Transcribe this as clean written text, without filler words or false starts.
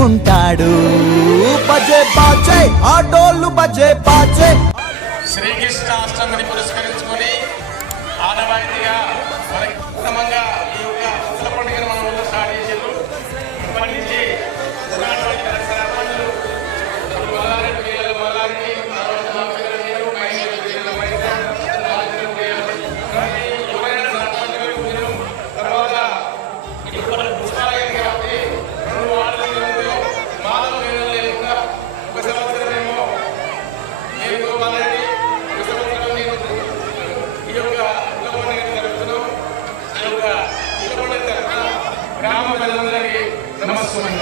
ఉంటాడు బజే బాజే ఆటోలు బజే బాజే. శ్రీకృష్ణాష్టమిని పురస్కరించుకొని ఆనవాయితీగా క్రమంగా ఈ యొక్క ఉత్సవ పండుగను మనం ఊళ్ళో స్టార్ట్ చేసారు. ఇప్పటి నుంచి గ్రామ ప్రజలందరికీ నమస్కారం.